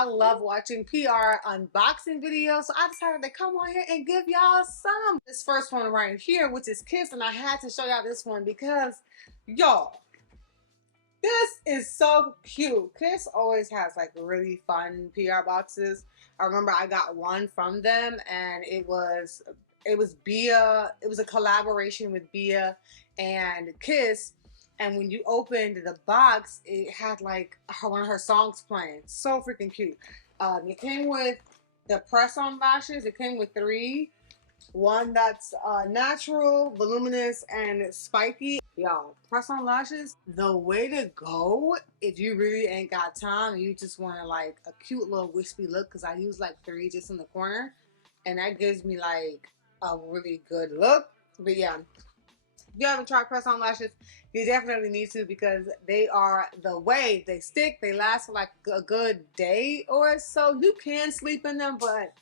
I love watching PR unboxing videos, so I decided to come on here and give y'all some. This first one right here, which is Kiss, and I had to show y'all this one because, y'all, this is so cute. Kiss always has like really fun PR boxes. I remember I got one from them, and it was Bia. It was a collaboration with Bia and Kiss. And when you opened the box, it had like one of her songs playing. So freaking cute. It came with the press-on lashes. It came with 3. One that's natural, voluminous, and spiky. Y'all, press-on lashes, the way to go if you really ain't got time and you just want to like a cute little wispy look, because I use like 3 just in the corner, and that gives me like a really good look. But yeah, if you haven't tried press-on lashes, you definitely need to, because they are the way. They stick, they last for like a good day or so. You can sleep in them, but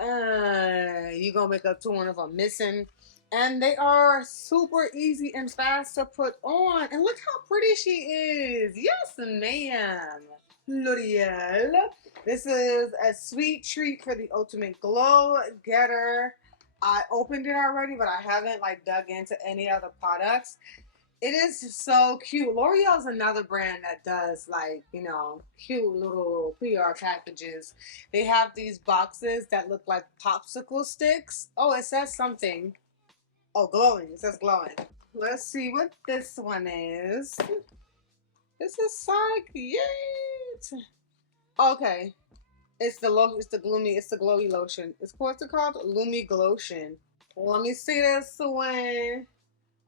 you're gonna make up to one of them missing. And they are super easy and fast to put on. And look how pretty she is. Yes, ma'am. L'Oreal. This is a sweet treat for the ultimate glow getter. I opened it already, but I haven't like dug into any other products. It is so cute. L'Oreal is another brand that does like, you know, cute little PR packages. They have these boxes that look like popsicle sticks. Oh, it says something. Oh, glowing. It says glowing. Let's see what this one is. This is so cute. Okay. It's the glowy lotion. What's it called? Lumi Glotion. Let me see this one.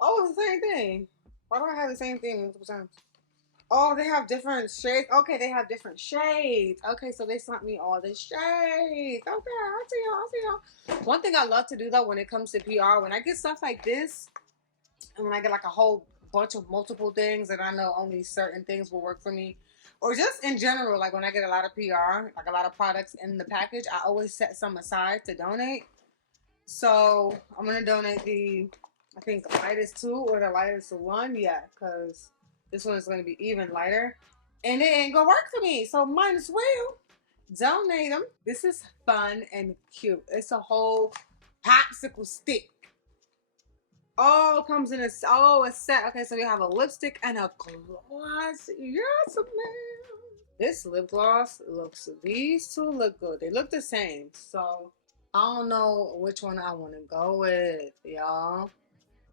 Oh, it's the same thing. Why do I have the same thing multiple times? Oh, they have different shades. Okay, they have different shades. Okay, so they sent me all the shades. Okay, I'll see y'all. One thing I love to do though when it comes to PR, when I get stuff like this, and when I get like a whole bunch of multiple things and I know only certain things will work for me, or just in general, like when I get a lot of PR, like a lot of products in the package, I always set some aside to donate. So I'm gonna donate the, I think, lightest 2 or the lightest 1. Yeah, because this one is going to be even lighter. And it ain't going to work for me. So might as well donate them. This is fun and cute. It's a whole popsicle stick. Oh, comes in a set. Okay, so we have a lipstick and a gloss. Yes, man. This lip gloss looks, these 2 look good. They look the same. So I don't know which one I want to go with, y'all.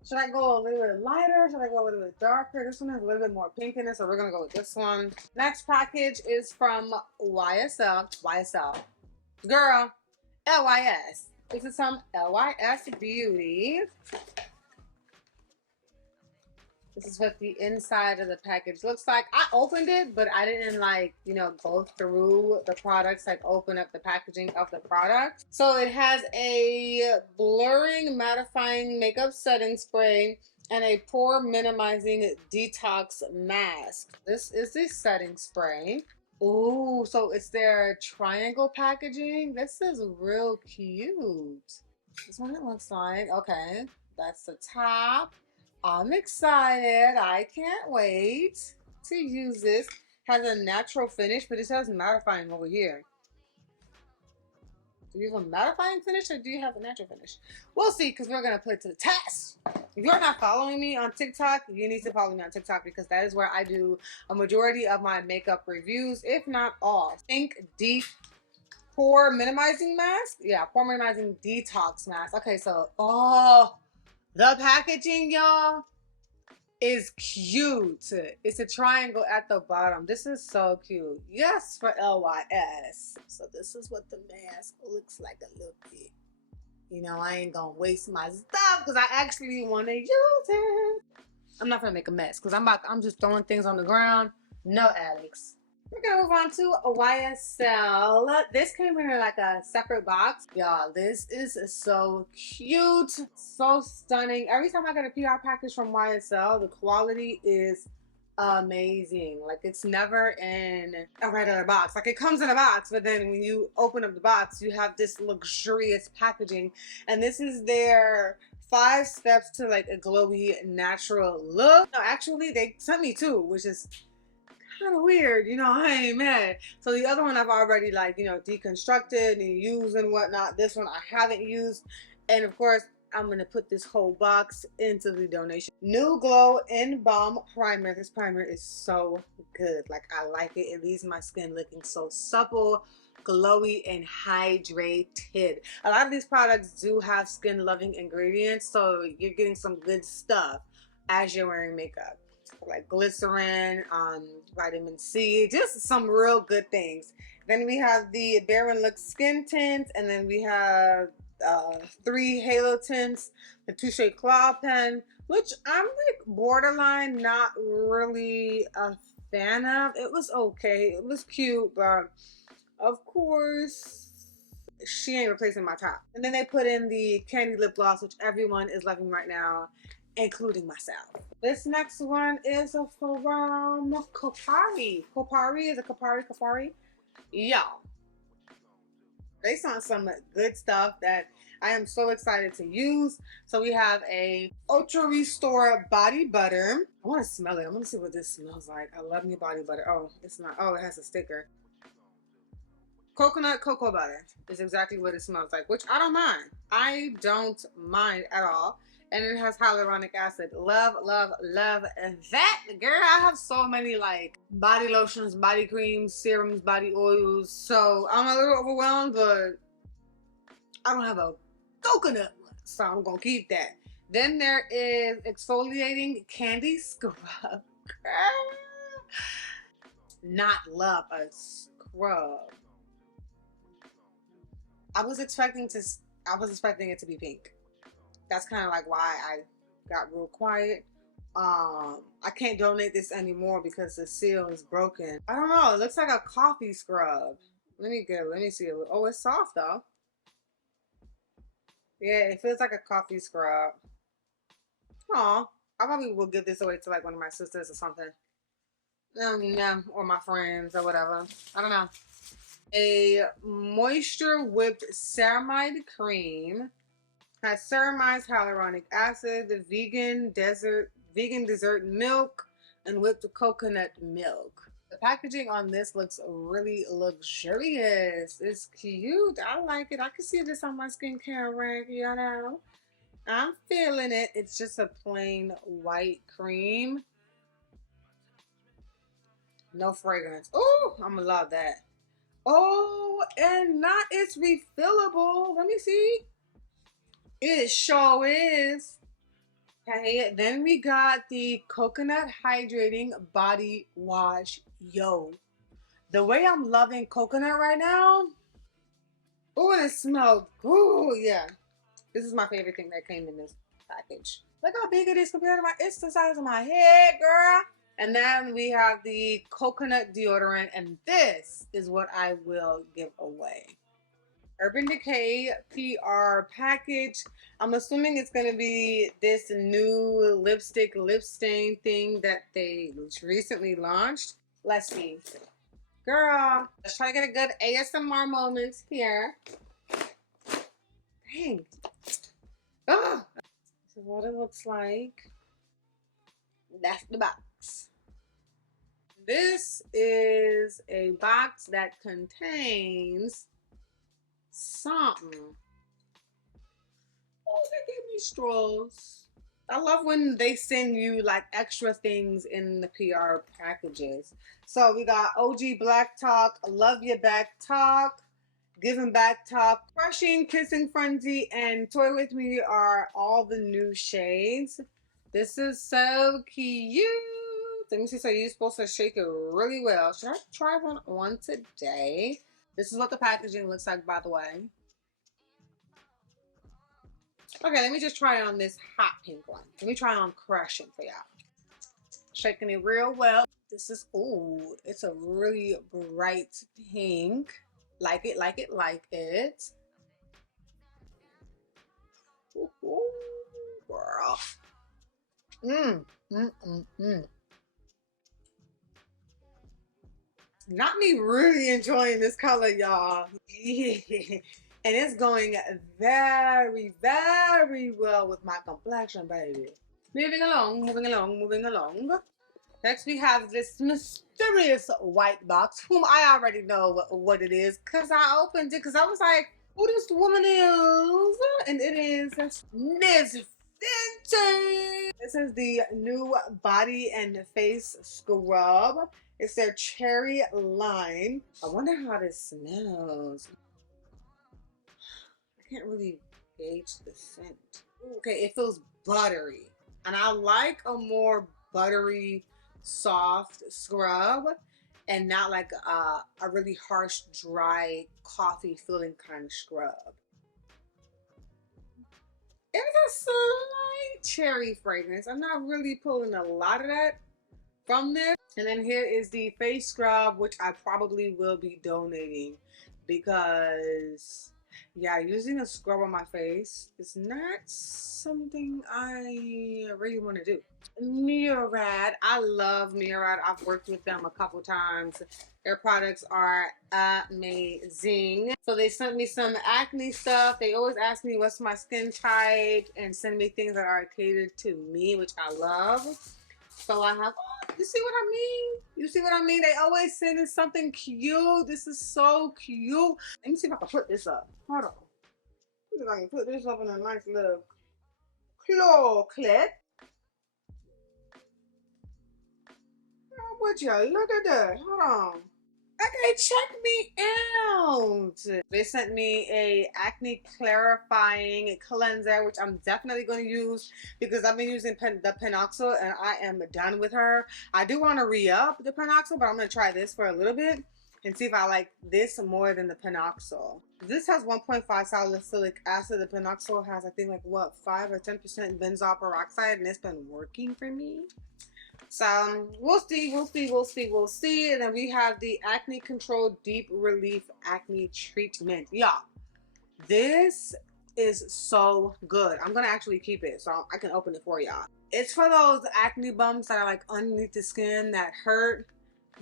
Should I go a little bit lighter? Should I go a little bit darker? This one has a little bit more pink in it, so we're going to go with this one. Next package is from YSL. YSL. Girl, LYS. This is some LYS Beauty. This is what the inside of the package looks like. I opened it, but I didn't like, you know, go through the products, like open up the packaging of the product. So it has a blurring mattifying makeup setting spray and a pore minimizing detox mask. This is the setting spray. Ooh, so it's their triangle packaging. This is real cute. This is what it looks like. Okay, that's the top. I'm excited. I can't wait to use this. Has a natural finish, but it says mattifying over here. Do you have a mattifying finish or do you have a natural finish? We'll see, because we're going to put it to the test. If you're not following me on TikTok, you need to follow me on TikTok, because that is where I do a majority of my makeup reviews, if not all. Think Deep Pore Minimizing Mask. Yeah, Pore Minimizing Detox Mask. Okay, so, oh, the packaging, y'all, is cute. It's a triangle at the bottom. This is so cute. Yes, for LYS. So this is what the mask looks like a little bit. You know, I ain't gonna waste my stuff because I actually want to use it. I'm not gonna make a mess because I'm just throwing things on the ground. No, Alex. We're gonna move on to a YSL. This came in like a separate box. Y'all, this is so cute. So stunning. Every time I get a PR package from YSL, the quality is amazing. Like, it's never in a regular box. Like, it comes in a box, but then when you open up the box, you have this luxurious packaging. And this is their 5 steps to like a glowy natural look. No, actually, they sent me 2, which is kind of weird, you know, I ain't mad. So the other one I've already like, you know, deconstructed and used and whatnot. This one I haven't used. And of course, I'm going to put this whole box into the donation. New Glow In Balm Primer. This primer is so good. Like, I like it. It leaves my skin looking so supple, glowy, and hydrated. A lot of these products do have skin loving ingredients, so you're getting some good stuff as you're wearing makeup, like glycerin, vitamin C, just some real good things. Then we have the Bare Look Skin Tint, and then we have 3 Halo Tints, the Touche Claw Pen, which I'm like borderline not really a fan of. It was okay, it was cute, but of course she ain't replacing my top. And then they put in the Candy Lip Gloss, which everyone is loving right now, including myself. This next one is from Kopari. Kopari, is it Kopari? Kopari? Y'all, they sent some good stuff that I am so excited to use. So we have a Ultra Restore Body Butter. I want to smell it. I want to see what this smells like. I love me body butter. Oh, it's not. Oh, it has a sticker. Coconut cocoa butter is exactly what it smells like, which I don't mind. I don't mind at all. And it has hyaluronic acid. Love, love, love that. Girl, I have so many like body lotions, body creams, serums, body oils. So I'm a little overwhelmed, but I don't have a coconut one, so I'm gonna keep that. Then there is exfoliating candy scrub. Not love a scrub. I was expecting it to be pink. That's kind of like why I got real quiet. I can't donate this anymore because the seal is broken. I don't know. It looks like a coffee scrub. Let me see it. Oh, it's soft though. Yeah, it feels like a coffee scrub. Aw, I probably will give this away to like one of my sisters or something. Yeah, or my friends or whatever. I don't know. A moisture whipped ceramide cream. Has ceramide, hyaluronic acid, the vegan dessert milk, and whipped coconut milk. The packaging on this looks really luxurious. It's cute. I like it. I can see this on my skincare rack, you know. I'm feeling it. It's just a plain white cream. No fragrance. Oh, I'm gonna love that. Oh, and not it's refillable. Let me see. It sure is. Okay, then we got the coconut hydrating body wash. Yo, the way I'm loving coconut right now. Oh, and it smells. Oh, yeah. This is my favorite thing that came in this package. Look how big it is compared to it's the size of my head, girl. And then we have the coconut deodorant, and this is what I will give away. Urban Decay PR package. I'm assuming it's going to be this new lipstick lip stain thing that they recently launched. Let's see. Girl, let's try to get a good ASMR moment here. Dang. Oh, this is what it looks like. That's the box. This is a box that contains something. Oh, they gave me straws. I love when they send you like extra things in the PR packages. So we got OG Black Talk, Love Your Back Talk, Giving Back Talk, Crushing, Kissing Frenzy, and Toy With Me are all the new shades. This is so cute. Let me see. So you're supposed to shake it really well. Should I try one on today? This is what the packaging looks like, by the way. Okay, let me just try on this hot pink one. Let me try on Crushing for y'all. Shaking it real well. This is, ooh, it's a really bright pink. Like it, like it, like it. Ooh, girl. Not me really enjoying this color, y'all. Yeah. And it's going very, very well with my complexion, baby. Moving along, moving along, moving along. Next, we have this mysterious white box, whom I already know what it is because I opened it because I was like, who this woman is? And it is Miss Fenty. This is the new body and face scrub. It's their cherry lime. I wonder how this smells. I can't really gauge the scent. Okay, it feels buttery. And I like a more buttery, soft scrub and not like a really harsh, dry, coffee feeling kind of scrub. It has a slight cherry fragrance. I'm not really pulling a lot of that from this. And then here is the face scrub, which I probably will be donating because, yeah, using a scrub on my face is not something I really want to do. Murad, I love Murad. I've worked with them a couple times. Their products are amazing. So they sent me some acne stuff. They always ask me what's my skin type and send me things that are catered to me, which I love. So I have, oh, you see what I mean? You see what I mean? They always send in something cute. This is so cute. Let me see if I can put this up. Hold on. See if I can put this up in a nice little claw clip. Would you look at that? Hold on. Okay, check me out. They sent me a acne clarifying cleanser, which I'm definitely going to use because I've been using the Penoxyl and I am done with her. I do want to re-up the Penoxyl, but I'm going to try this for a little bit and see if I like this more than the Penoxyl. This has 1.5 salicylic acid. The Penoxyl has, I think, like what, 5 or 10% benzoyl peroxide, and it's been working for me. So we'll see. And then we have the Acne Control Deep Relief Acne Treatment. Y'all, this is so good. I'm gonna actually keep it so I can open it for y'all. It's for those acne bumps that are like underneath the skin that hurt.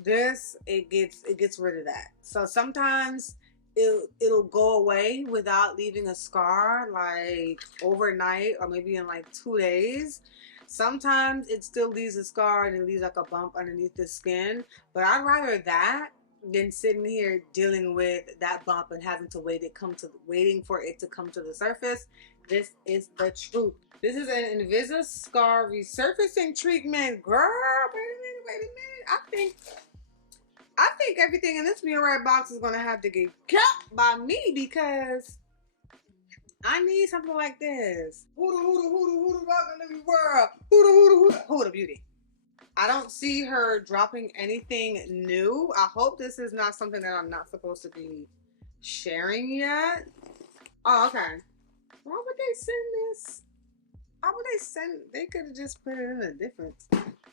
This, it gets rid of that. So sometimes it'll go away without leaving a scar, like overnight or maybe in like 2 days. Sometimes it still leaves a scar and it leaves like a bump underneath the skin. But I'd rather that than sitting here dealing with that bump and having to waiting for it to come to the surface. This is the truth. This is an Invisa Scar Resurfacing Treatment. Girl, wait a minute. I think everything in this Murad box is gonna have to get kept by me because I need something like this. Huda, rockin' every world. Huda beauty. I don't see her dropping anything new. I hope this is not something that I'm not supposed to be sharing yet. Oh, okay. Why would they send this? Why would they send? They could have just put it in a different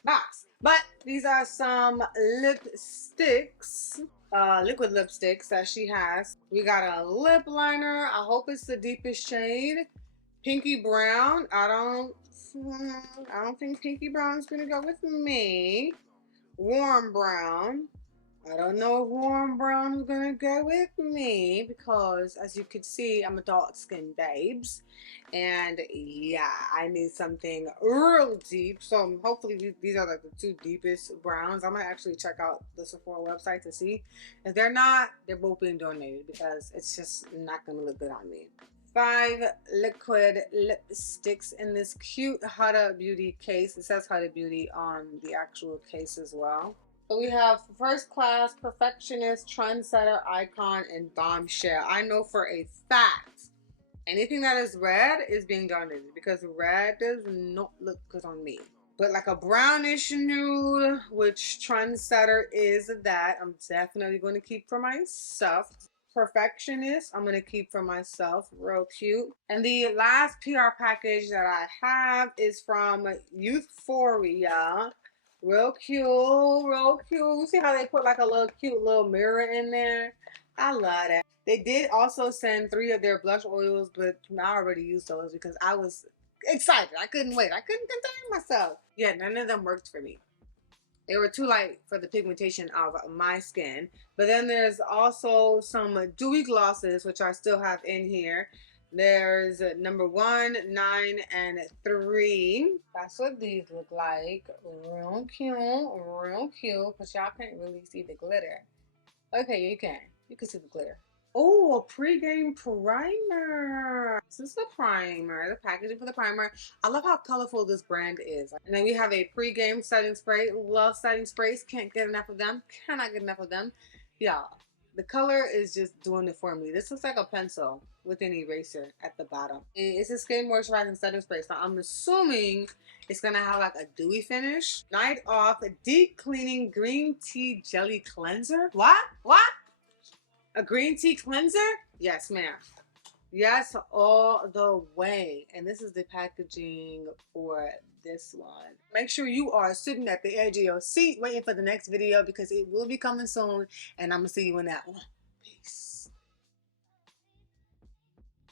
box. But these are some lipsticks. Liquid lipsticks that she has. We got a lip liner. I hope it's the deepest shade. Pinky brown. I don't think pinky brown is gonna go with me. Warm brown. I don't know if warm brown is gonna go with me because, as you can see, I'm a dark skinned babes. And yeah, I need something real deep. So hopefully these are like the 2 deepest browns. I'm gonna actually check out the Sephora website to see. If they're not, they're both being donated because it's just not gonna look good on me. 5 liquid lipsticks in this cute Huda Beauty case. It says Huda Beauty on the actual case as well. So we have First Class, Perfectionist, Trendsetter, Icon, and Bombshell. I know for a fact anything that is red is being donated because red does not look good on me. But like a brownish nude, which Trendsetter is that, I'm definitely going to keep for myself. Perfectionist, I'm going to keep for myself. Real cute. And the last PR package that I have is from Youthforia. Real cute, real cute. You see how they put like a little cute little mirror in there? I love that. They did also send 3 of their blush oils, but I already used those because I was excited. I couldn't wait. I couldn't contain myself. Yeah, none of them worked for me. They were too light for the pigmentation of my skin. But then there's also some dewy glosses, which I still have in here. There's number 1, 9, and 3. That's what these look like. Real cute, real cute. But y'all can't really see the glitter. Okay, you can. You can see the glitter. Oh, a pregame primer. This is the primer, the packaging for the primer. I love how colorful this brand is. And then we have a pregame setting spray. Love setting sprays. Can't get enough of them. Cannot get enough of them. Y'all, the color is just doing it for me. This looks like a pencil with an eraser at the bottom. It's a skin moisturizing setting spray. So I'm assuming it's gonna have like a dewy finish. Night Off Deep Cleaning Green Tea Jelly Cleanser. What? What? A green tea cleanser? Yes, ma'am. Yes, all the way. And this is the packaging for this one. Make sure you are sitting at the edge of your seat waiting for the next video because it will be coming soon. And I'm going to see you in that one.